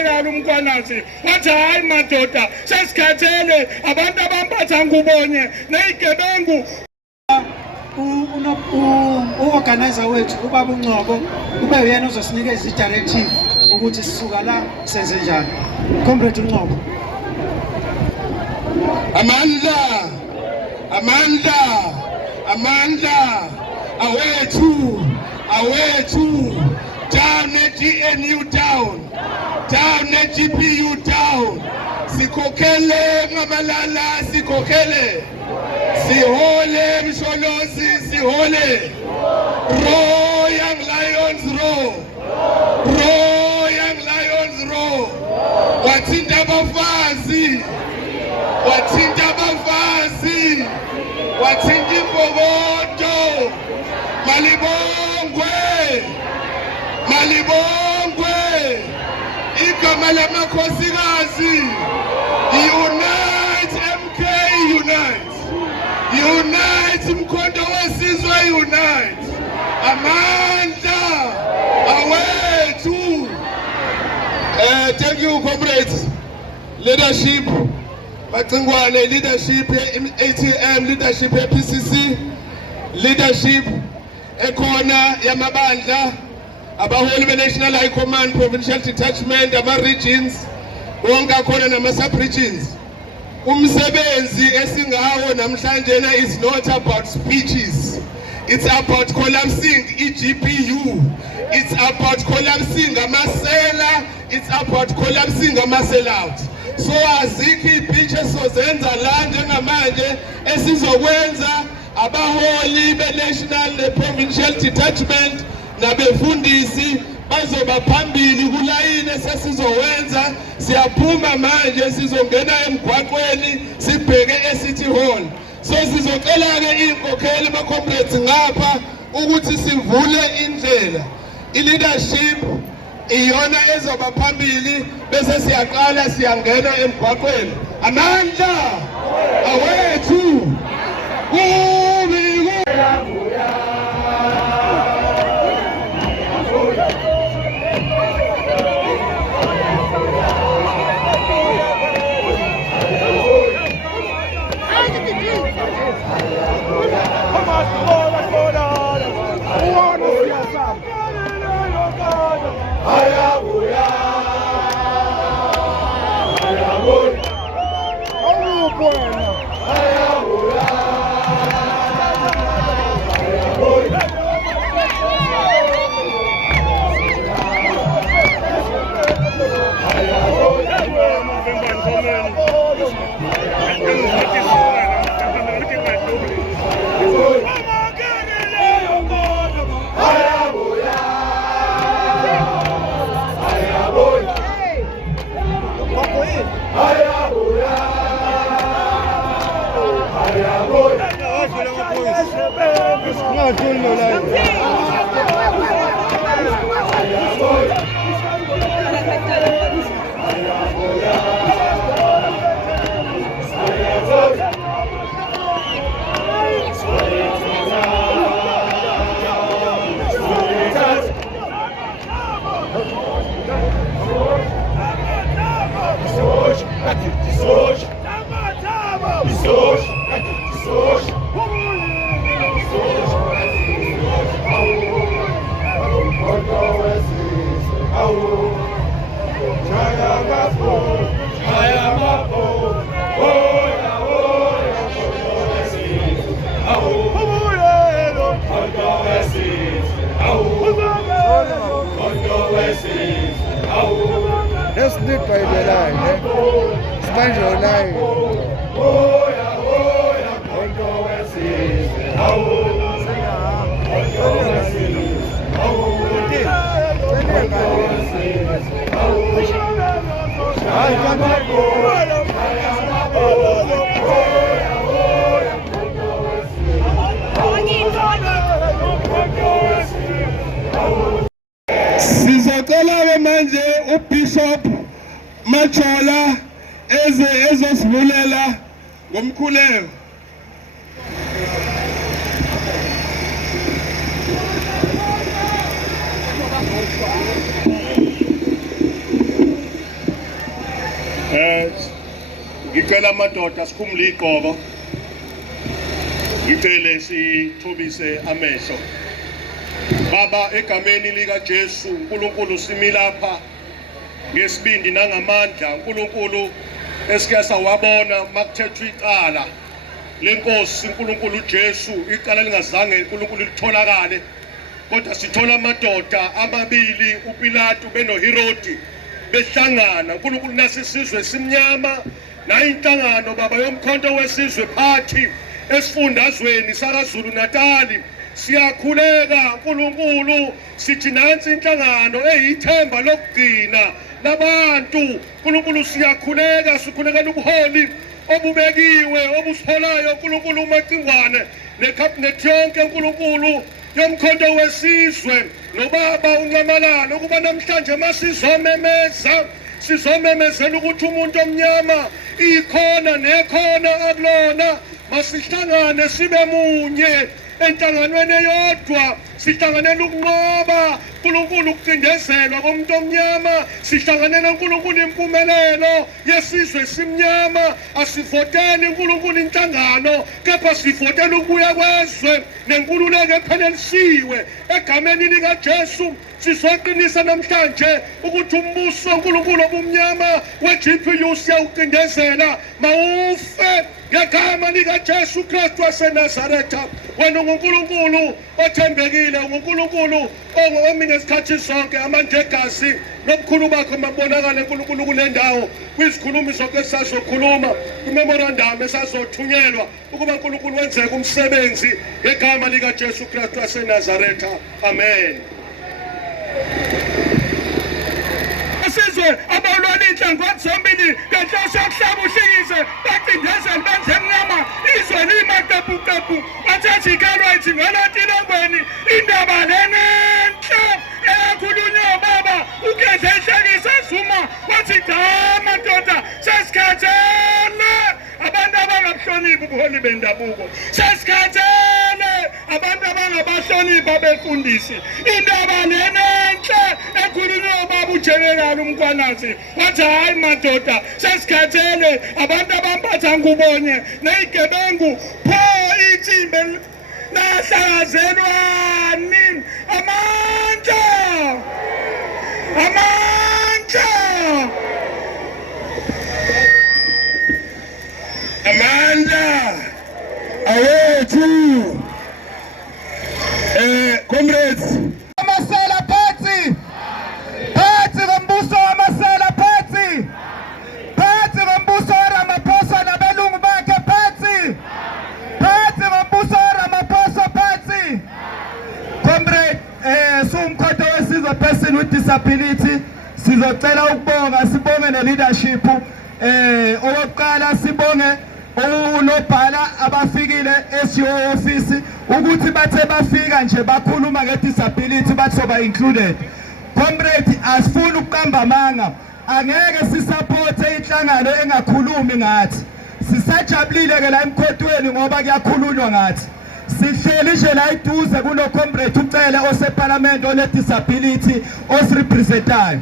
wabalekala uMkhwanazi wathi hayi madoda sesikhathele abantu abambhatha ngubonye nezigebengu. U-organizer wethu ubaba uNgcobo ube uyena ozosinikeza i-directive ukuthi sisuka la senze njani. Comrade uNgcobo. Amandla awethu down e-GNU down e-GPU down sikhokhele Mamalala sikhokhele sihole Msholozi sihole roar young lions roar young lions roar wathinta abafazi wathinta imbokodo malibongwe igama lamakhosikazi unite MK unite Mkhonto wesizwe unite amandla awethu. Thank you comrades, leadership Macingwane, leadership ATM, leadership PCC, leadership ekhona yamabandla abaholi be-National High Command, Provincial Detachment, ama-regions wonke akhona nama-sub-regions. Umsebenzi esingawo namhlanje is not about speeches, it's about collapsing i-GPU, it's about collapsing amasela, it's about collapsing ama-sellout. So azikho ibitches sozenza la njengamanje esizokwenza abaholi be-National ne-Provincial Detachment nabefundisi bazoba phambili kulayini esesizowenza. Siyaphuma manje sizongena emgwaqweni sibheke eCity Hall. So sizocela-ke inkokheli ama-comrades ngapha ukuthi sivule indlela. I-leadership iyona ezoba phambili bese siyaqala siyangena emgwaqweni. Amandla awethu Let's do it by the line, Sponge your line. Sizocela manje uBishop Machola ezosivulela ngomkhuleko. ngicela amadoda sikhumule igqoko ngicele sithobise amehlo. Baba, egameni lika Jesu uNkulunkulu simi lapha ngesibindi nangamandla. uNkulunkulu esike sawabona makuthethwa icala lenkosi uNkulunkulu uJesu, icala lingazange uNkulunkulu litholakale, kodwa sithola amadoda amabili uPilato benoHerodi behlangana. uNkulunkulu nasisizwe simnyama nayinhlangano baba yomkhonto wesizwe phathi esifundazweni sakaZulu Natali. Siyakhuleka uNkulunkulu, sithi nansi inhlangano eyithemba lokugcina labantu. uNkulunkulu siyakhuleka, sikhulekela ubuholi obubekiwe obusiholayo uNkulunkulu uMacingwane nekhabhinethi yonke uNkulunkulu yomkhonto wesizwe nobaba uNcamalala, ukuba namhlanje sizomemezela ukuthi umuntu omnyama ikhona nekhona akulona. Masihlangane sibe munye enhlanganweni eyodwa, sihlanganele ukunqoba uNkulunkulu ukucindezelwa komuntu omnyama, sihlanganele uNkulunkulu impumelelo yesizwe simnyama. Asivoteli uNkulunkulu inhlangano, kepha sivotela ukubuya kwezwe nenkululeko ephelelisiwe egameni lika Jesu. Sizoqinisa namhlanje ukuthi umbuso uNkulunkulu obumnyama we-GPU siyawucindezela mawufe ngegama lika Jesu Kristu waseNazaretha. Wena unguNkulunkulu othembekile, unguNkulunkulu ongumi ngesikhathi sonke. Amandla egazi nobukhulu bakho mabonakale uNkulunkulu kule ndawo, kwizikhulumi zonke esisazokhuluma, kwimemorandum esazothunyelwa, ukuba uNkulunkulu wenzeke umsebenzi ngegama lika Jesu Kristu waseNazaretha. Amen. Sizwe abalwana inhlangothi zombili ngenhloso yokuhlaba uhlekise bacindezela benze emnyama izwe limakepukepu bathatha ikalwa ithi ngolatilengweni indaba lenenhle eyakhulunywa baba ugeze ihlekise zuma wathi cha madoda sesikhathele abantu abangabuhloniphi ubuholi bendabuko, sesikhathele abantu abangabahloniphi abefundisi. Indaba lenenhle ekhulunywa baba uJenerali uMkhwanazi wathi hayi madoda sesikhathele abantu abambatha ngubonye nezigebengu pho ithimbe nahlakazelwani. Amandla Amanda awethu comrades, Amasela phansi kombuso wamasela phansi kombuso waRamaphosa nabelungu bakhe phansi kombuso waRamaphosa phansi. Comrade, siwumkhonto wesizwe person with disability, sizocela ukubonga, sibonge ne-leadership. Okokuqala sibonge unobhala abafikile SGO office ukuthi bathe bafika nje bakhuluma nge-disability bathoba included. Comrade, asifuni ukuqamba amanga, angeke sisupporte inhlangano engakhulumi ngathi. Sisajabulile ke la emkhothweni ngoba kuyakhulunywa ngathi. Sihleli nje la iduze kulo comrade ucela oseparlament one-disability osirepresentayo.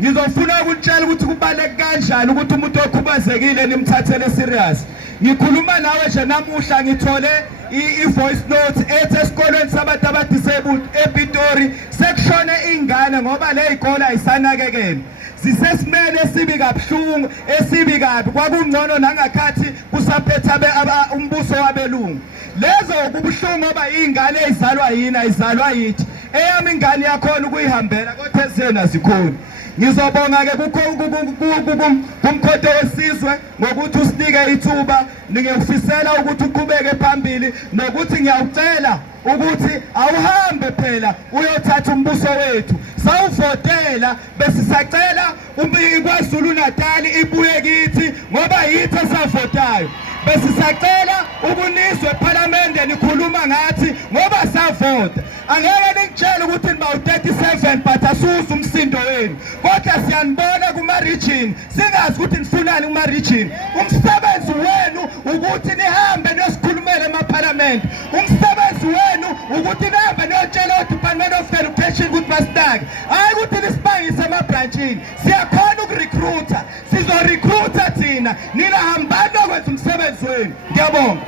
Ngizofuna ukutshela ukuthi kubaleke kanjani ukuthi umuntu okhubazekile nimthathele serious. Ngikhuluma nawe nje namuhla ngithole i-voice note ethi esikolweni sabantu abadisabled ePitori sekushone ingane ngoba le izikole ayisanakekeli. Sisesimene esibi kabuhlungu, esibi kabi, kwakungcono nangakhathi kusaphethe umbuso wabelungu. Lezo kubuhlungu ngoba ingane ezalwa yini ayizalwa yithi. Eyami ingane yakhona ukuyihambela kodwa ezena zikhona. Ngizobonga ke kumkhonto wesizwe ngokuthi usinike ithuba, ngiyakufisela ukuthi uqhubeke phambili nokuthi ngiyacela ukuthi awuhambe phela uyothatha umbuso wethu. Sawuvotela besisacela iKwaZulu Natal ibuye kithi ngoba yithi esavotayo. Besisacela ukuniswe eParliament nikhuluma ngathi ngoba savota. Angeke nikutshela ukuthi niba u37 but asuze umsindo wenu. Kodwa siyanibona kuma-region, singazi ukuthi nifunani kuma-region. Umsebenzi wenu ukuthi nihambe niyosikhulumela emaParliament. Umsebenzi wenu ukuthi nihambe niyotshela uDepartment of Education ukuthi basitake. Hayi ukuthi nisibangise emabranchini. Siyakhona ukurecruiter, sizorecruiter thina. nina hambani okwenza umsebenzi wenu. Ngiyabonga.